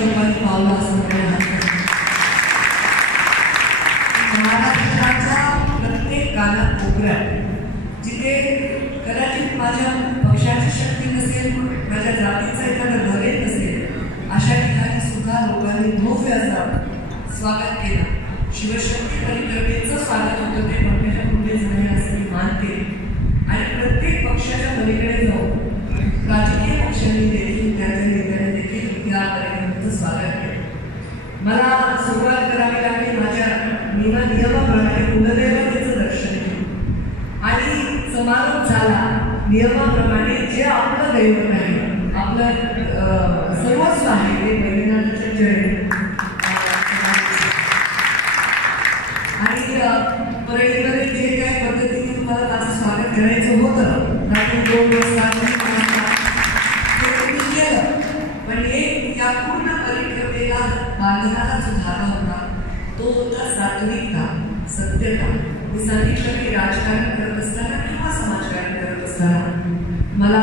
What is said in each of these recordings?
ईश्वरच तुमच्या रूपात पावला असं म्हणायला महाराष्ट्राच्या प्रत्येक कानात कोपऱ्यात जिथे कदाचित माझ्या पक्षाची शक्ती नसेल माझ्या जातीचं एखादं घरे नसेल अशा ठिकाणी सुद्धा लोकांनी भव्य असा स्वागत केलं. शिवशक्ती परिक्रमेचं स्वागत होतं ते पंकजा मुंडे झाले असं मी मानते. आणि प्रत्येक पक्षाच्या पलीकडे जाऊन राजकीय पक्षांनी देखील त्याच्या नेत्याने देखील या कार्यक्रमाचं स्वागत केलं मला सुरुवात करावी लागली माझ्या नियम नियमाप्रमाणे कुलदेवतेचं दर्शन आणि समारोप झाला. नियमाप्रमाणे जे आपलं दैवत आहे आपलं सर्वस्व आहे ते बैजनाथाच्या चरणी. आणि अं, जे काही पद्धतीने तुम्हाला माझं स्वागत करायचं होतं रात्री दोन वाजता तुम्ही केलं. पण एक या पूर्ण परिक्रमेला बांधणारा जो धागा होता तो होता सात्विक सत्यता मी सांगितलं की राजकारण करत असताना किंवा समाजकारण करत असताना. मला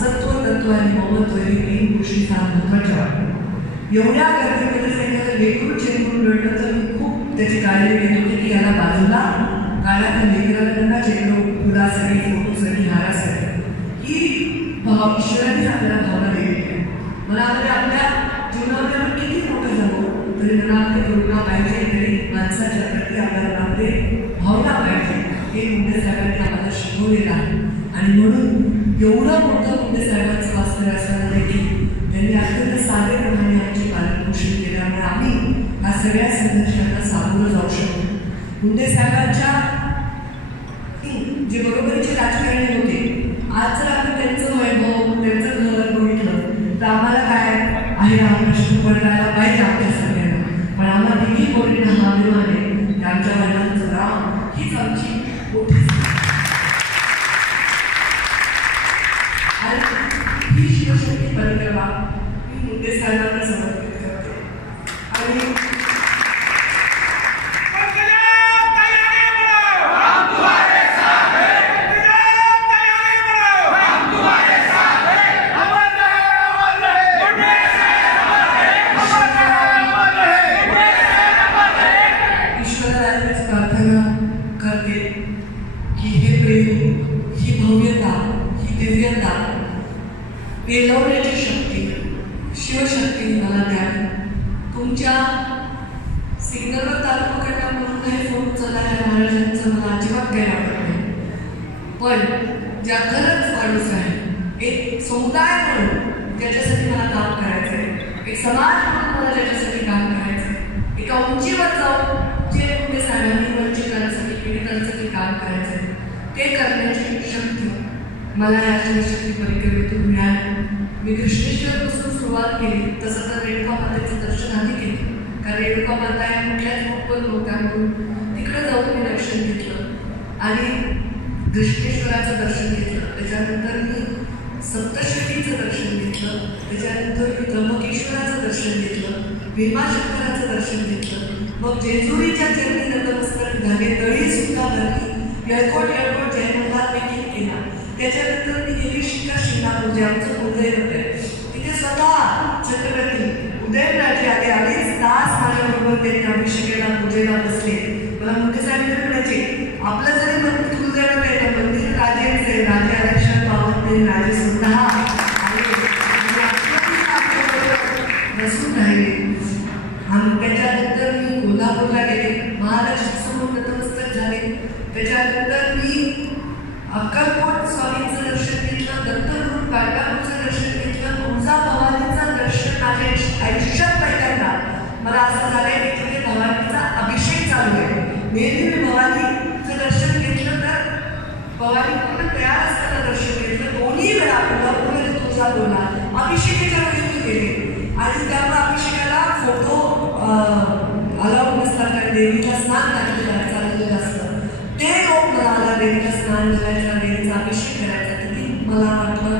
सत्व तत्व आणि ममत्व ही तीन गोष्टी फार महत्त्वाच्या वाटतात एवढ्या गर्दीमध्ये जर एखादं लेकरू चेंडून रडलं तर मी खूप त्याची काळजी घेत होते की याला बाजूला काळात लेकराला त्यांना चेंडू फुलासाठी फोटोसाठी हारासाठी ही भाव ईश्वराने आपल्याला भावना दिलेली आहे. मला आपल्या आपल्या जीवनामध्ये आपण किती मोठं झालो तरी मनामध्ये करुणा पाहिजे तरी माणसाच्या प्रती आपल्याला मनामध्ये भावना पाहिजे हे मुंडे साहेबांनी आम्हाला शिकवलेलं आहे. आणि म्हणून एवढं मोठं मुंडे साहेबांचं वास्तव्य असताना देखील त्यांनी अत्यंत साधेप्रमाणे आमची पालनपोषण केल्यामुळे आम्ही ह्या सगळ्या संघर्षांना सामोरं जाऊ शकतो मुंडे साहेबांच्या जे बरोबरीचे राजकारणी होते आज जर आपण त्यांचं वैभव त्यांचं घर बघितलं तर आम्हाला काय आहे हा प्रश्न पडायला पाहिजे आमच्या सगळ्यांना. पण आम्हाला देखील बोलणं हा अभिमान आहे की आमच्या मुंडे साहेबांना समर्पित करते आणि ही भव्यता ही दिव्यता पेलवण्याची शक्ती शिवशक्ती मला द्यावी तुमच्या सिग्नलवर तालुका म्हणून काही फोन चालणाऱ्या महाराजांचं मला अजिबात काही वाटत नाही. पण ज्या खरंच माणूस आहे एक समुदाय म्हणून ज्याच्यासाठी मला काम करायचं आहे एक समाज म्हणून मला ज्याच्यासाठी काम करायचं आहे एका उंचीवर जाऊन जे कुठे सगळ्यांनी वंचितांसाठी पीडितांसाठी काम करायचं आहे ते करण्याची शक्ती मला या शिवशक्ती परिक्रमेतून मिळाली. मी कृष्णेश्वरपासून सुरुवात केली. तसं तर रेणुका मातेचं दर्शन आधी केलं. कारण रेणुका माता या कुठल्याच रूपवर नव्हत्या म्हणून तिकडे जाऊन मी दर्शन घेतलं. आणि घृष्णेश्वराचं दर्शन घेतलं. त्याच्यानंतर मी सप्तशतीचं दर्शन घेतलं. त्याच्यानंतर मी त्र्यंबकेश्वराचं दर्शन घेतलं. भीमाशंकराचं दर्शन घेतलं. मग जेजुरीच्या चरणी नतमस्तक झाले. तळी सुद्धा भरली येळकोट येळकोट जयमंगला देखील केला. त्याच्यानंतर मी गेली शिका शिंगापूर जे आमचं कुलदैवत आहे तिथे स्वतः छत्रपती उदयनराजे आले अडीच तास माझ्याबरोबर त्यांनी अभिषेकाला पूजेला बसले. मला मोठे साहेब म्हणायचे आपलं जरी मंदिर कुलदैवत आहे तर मंदिर राजेच आहे राजे आरक्षण पावत नाही राजे सुद्धा आले. बसून राहिले. आणि त्याच्यानंतर मी कोल्हापूरला गेले. महाराष्ट्र समोर नतमस्तक झाले. त्याच्यानंतर मी अक्कलकोट स्वामींचं मला असं झालंय की तिथे भवानीचा अभिषेक चालू आहे नेहमी मी भवानीचं दर्शन घेतलं तर भवानी पूर्ण तयार असताना दर्शन घेतलं. दोन्ही वेळा कोल्हापूरमध्ये तुझा बोला अभिषेकाच्या वेळी तू गेले. आणि त्यामुळे अभिषेकाला फोटो अलाउड नसतात कारण देवीला स्नान घातलेलं चाललेलं असतं ते लोक मला आला देवीला स्नान करायचा देवीचा अभिषेक करायचा. किती मला वाटलं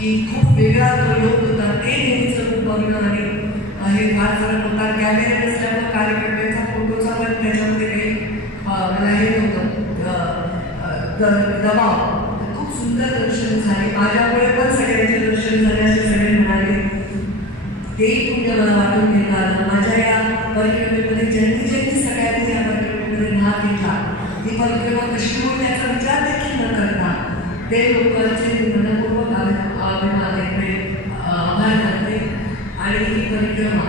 की खूप वेगळा तो योग होता. ते बघणं आणि हे फार फरक होता. कॅमेरे नसल्यामुळे कार्यकर्त्यांचा फोटोचा पण त्याच्यामध्ये काही मला हे नव्हतं. दबाव. खूप सुंदर दर्शन झाले. माझ्यामुळे पण सगळ्यांचे दर्शन झाले असे सगळे म्हणाले. तेही तुमच्या मला वाटून घेणार. माझ्या या परिक्रमेमध्ये ज्यांनी ज्यांनी सगळ्यांनी या परिक्रमेमध्ये भाग घेतला ती परिक्रमा कशी होईल याचा विचार देखील न करता ते लोकांचे परिक्रमा.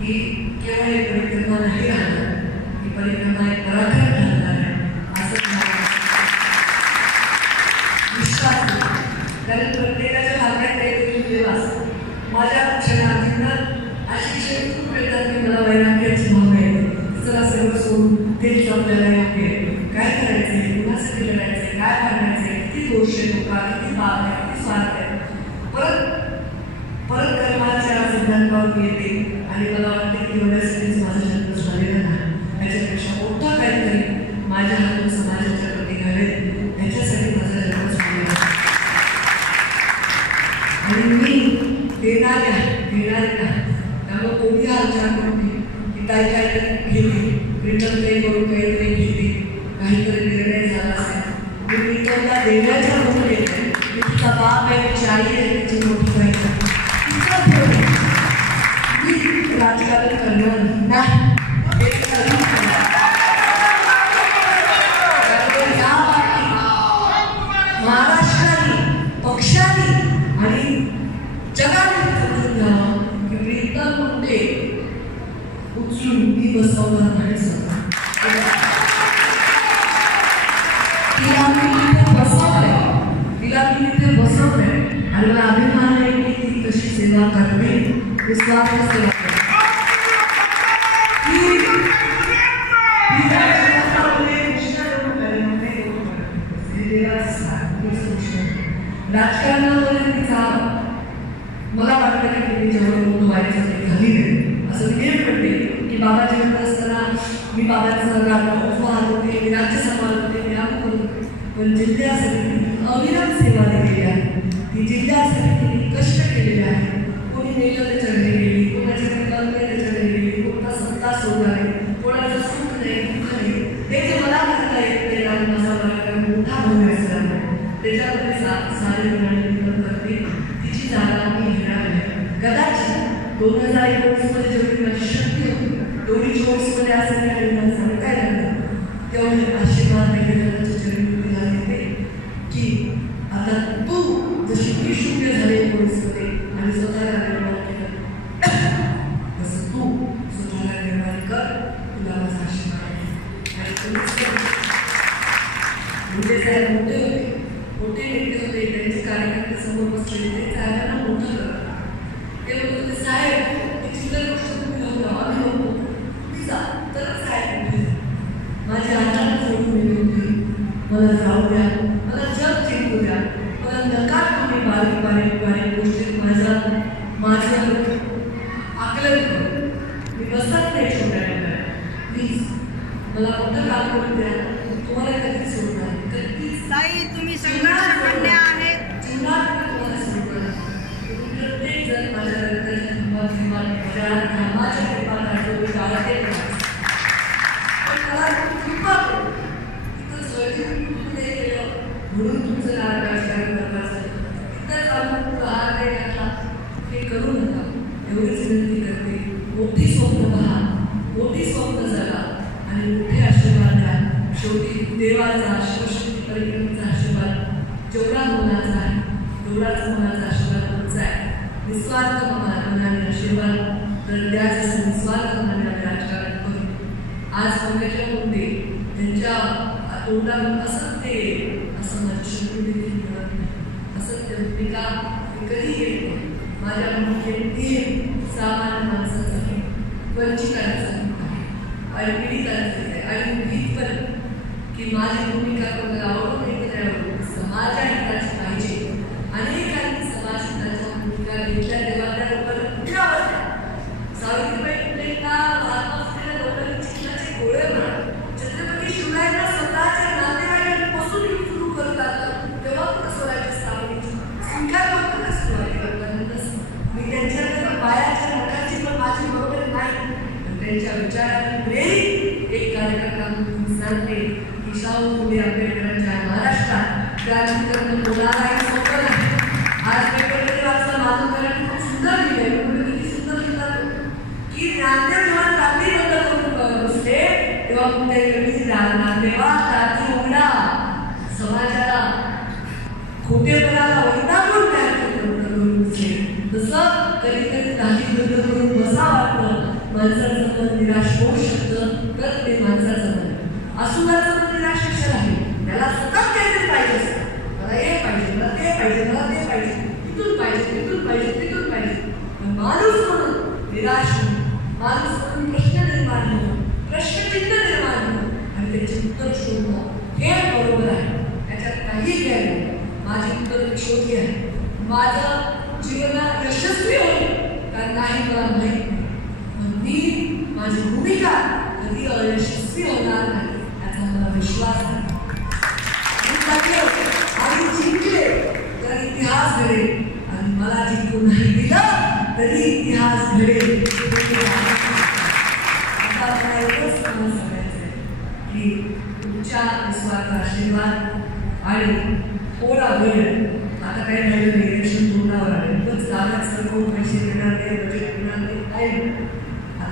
ही केवळ एक परिक्रमा नाही राहणार ही परिक्रमा एक पराक्रम राहणार आहे. असं विश्वास कारण प्रत्येकाच्या भाग्यात काहीतरी देव असतो. माझ्या क्षणात अशी क्षण खूप मिळतात की मला वैराग्याची भावना येते. चला सर्व सोडून तेच आपल्याला योग्य काय करायचंय? कुणासाठी लढायचंय? काय भांडायचंय किती दोष आहे किती बाब आहे किती स्वार्थ आहे परत कर्माच्या सिद्धांतावर मी येते आणि मला वाटते की एवढ्या एवढ्यासाठीच माझ्या जन्म झालेला नाही. त्याच्यापेक्षा मोठा काहीतरी माझ्या हातून समाजाच्या प्रती घडेल. त्याच्यासाठी माझा जन्म झालेला आणि मी देणाऱ्या घेणाऱ्या त्यामुळे कोणी हा विचार करते की काय काय घेते रिटर्न काही करून काहीतरी घेते काहीतरी निर्णय झाला असेल. मी रिटर्नला देण्याच्या उचलून मी बसवणार नाही स्वतः. तिला मी इथे बसवलंय तिला मी इथे बसवलंय आणि मला अभिमान आहे की ती कशी सेवा करते विश्वास सेवा. हे. राजकारणामध्ये तिचा मला वाटतं की तिने जेवढं मोठं व्हायचं दोन हजार एकोणीसमध्ये जेवढी माझी शक्ती होती तेवढी चोवीसमध्ये असं काही निर्माण सांगता येणार नाही तेवढे आशीर्वाद वगैरे चरणी झाले की आता तू जशी मी शून्य एकोणीसमध्ये आणि स्वतःला निर्माण केलं. तसं तू स्वतःला निर्माण कर तुला माझा आशीर्वाद म्हणजे साहेब मोठे राजकारण करणार झालं इथं जाऊन प्रहार हे करू नका. एवढीच विनंती करते. मोठी स्वप्न पहा. मोठी स्वप्न जगा. आणि मोठे आशीर्वाद द्या. शेवटी देवाचा शिवशक्ती परिक्रमेचा आशीर्वाद जेवढा मुलाचा आहे तेवढाच मुलाचा आशीर्वाद तुमचा आहे. निस्वार्थ मनाने आशीर्वाद तर द्याच निस्वार्थ मनाने राजकारण करू आज पंकजा मुंडे त्यांच्या तोंडातून असत्य येईल असं माझी शत्रू असं त्या भूमिका कधी येत नाही. माझ्या भूमिकेत सामान्य माणसाचं आहे वंचितांचं आहे. आणि पीडितांचं आहे आणि भीत पण की माझी भूमिका कोणाला आवडत नाही तर नाही समाजा पाहिजे. आणि त्यांच्या विचारांनी प्रेरित एक कार्यकर्ता म्हणून सांगते की शाहू फुले आंबेडकरांच्या महाराष्ट्रात क्रांती करणं कोणालाही सोपं नाही आज पेपरमध्ये वाचलं माधवकरांनी खूप सुंदर लिहिलंय. मी किती सुंदर की नांदेड जेव्हा जाती करून बसले तेव्हा कुठे नांदेवा जाती उघडा समाजाला खोटेपणाला वैतागून तयार करून बसले. तसं कधी कधी काही बंद करून बसा माणसाचं निराश होऊ शकतं तर ते माणसाचं मन असुराचं मन निराश कशाला आहे त्याला सतत काहीतरी पाहिजे असतं मला हे पाहिजे मला ते पाहिजे मला ते पाहिजे तिथून पाहिजे तिथून पाहिजे तिथून पाहिजे माणूस म्हणून निराश होऊन माणूस म्हणून प्रश्न निर्माण होऊन प्रश्नचिन्ह निर्माण होऊन आणि त्याचे उत्तर शोधणं हे बरोबर आहे त्याच्यात काही घ्यायला नाही माझी उत्तर शोधली आहे माझं जीवनात यशस्वी होईल का नाही मला माहिती मी माझी भूमिका कधी अयशस्वी होणार नाही याचा विश्वास आहे आणि जिंकले तर इतिहास घडेल आणि मला जिंकून नाही तरी इतिहास घडेल आता मला सांगायचं आहे की तुमच्या निस्वार्थ आशीर्वाद आणि थोडा वेळ आता काही नवीन रिलेशन इलेक्शन तोंडावर आले उगाच कागद सरकवून पैसे देणार नाही बजेट देणार नाही काय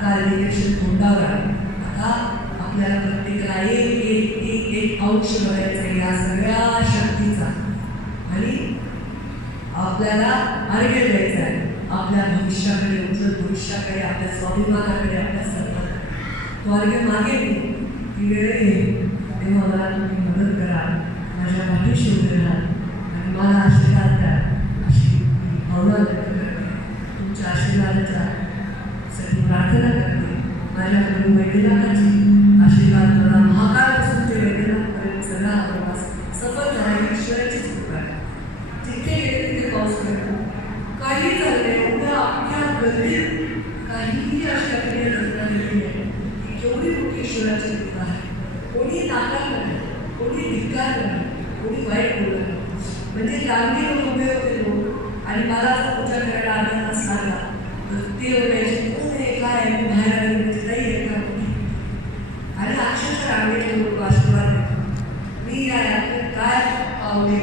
आता इलेक्शन तोंडावर आहे. आता आपल्याला प्रत्येकाला एक एक एक एक अंश करायचा आहे या सगळ्या शक्तीचा. आणि आपल्याला अर्घ्य द्यायचं आहे आपल्या भविष्याकडे उज्ज्वल भविष्याकडे आपल्या स्वाभिमानाकडे आपल्या सर्वांकडे. तो अर्घ्य मागे ती वेळ येईल. तेव्हा मला तुम्ही मदत करा. माझ्या पाठीशी उभे राहा. आणि मला आशीर्वाद द्या. अशी भावना व्यक्त करते. तुमच्या आशीर्वादाचा करते माझ्याकडून वैद्यनाथाची आशीर्वाद मला महाकाळपासून ते वैद्यनाथपर्यंत सगळा प्रवास सफल झाला ईश्वराचीच कृपा आहे. जिथे गेले तिथे पाऊस पडतो. काही झाले उद्या अख्ख्या गर्दीत काहीही अशा क्रिया घटना घडली आहे की केवढी मोठी ईश्वराची कृपा आहे. कोणी नाकारलं नाही कोणी धिक्कारलं नाही कोणी वाईट बोललं नाही. म्हणजे लांबी उभे होते लोक आणि मला पूजा करायला आनंद सांगा भक्ती वगैरे देतात मी या यात्रेत काय पावले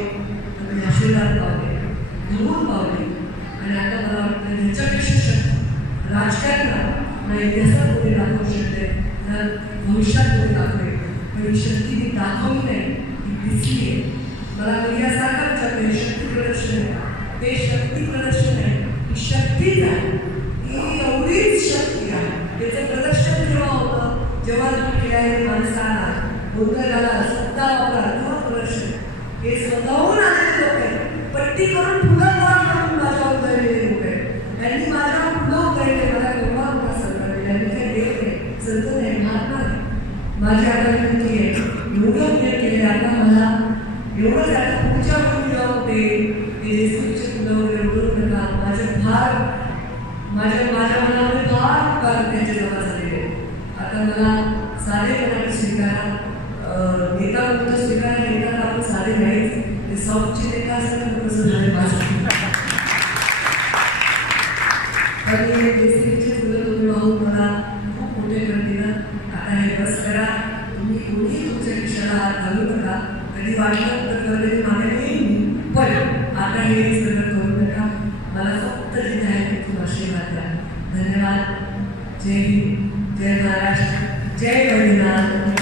तर आशीर्वाद पावले धरून पावले आणि आता मला वाटतं ह्याच्यापेक्षा शक्य राजकारणात मला इतिहासात कोणी दाखवू शकते तर भविष्यात कोणी दाखवेल पण ही। शक्ती मी दाखवली नाही ती दिसली आहे मला मीडियासारखा विचारतो हे। शक्ती प्रदर्शन आहे ते शक्ती प्रदर्शन आहे ही शक्तीच आहे ही जेव्हा तुम्ही केल्याने माणसांना. गोंधळाला सत्ता वापरा. किंवा प्रदर्शन हे स्वतःहून आलेले लोक आहेत. पट्टी करून फुलं गोळा करून माझ्या उतरलेले लोक आहेत. त्यांनी माझ्या फुलं उतरले. मला केव्हा मोठा संत त्यांनी काही देव नाही. संत नाही. महात्मा नाही. माझी आता विनंती आहे. एवढं पुण्य केले आता मला एवढंच आता पुढच्या मुलीला होते ते जेसूचे फुलं वगैरे उडवू नका. माझे फार माझ्या माझ्या मनामध्ये फार फार त्यांचे जमा झालेले आहेत. आता मला साधेपणाने स्वीकारा अं, नेता म्हणतो स्वीकारा नेता आपण साधे नाहीच. ते साऊथचे नेता असतात तर कसं झाले माझं आणि बेसिकचे फुलं तुम्ही वाहून मला खूप मोठे करतील आता हे बस करा तुम्ही कोणीही तुमच्या खिशाला हात घालू नका कधी वाटलं तर कधी मागे येईल पण आता हे सगळं करू नका मला फक्त जिथे आहे तुम्ही आशीर्वाद द्या. धन्यवाद. जय हिंद. जय महाराष्ट्र जय भैरनाथ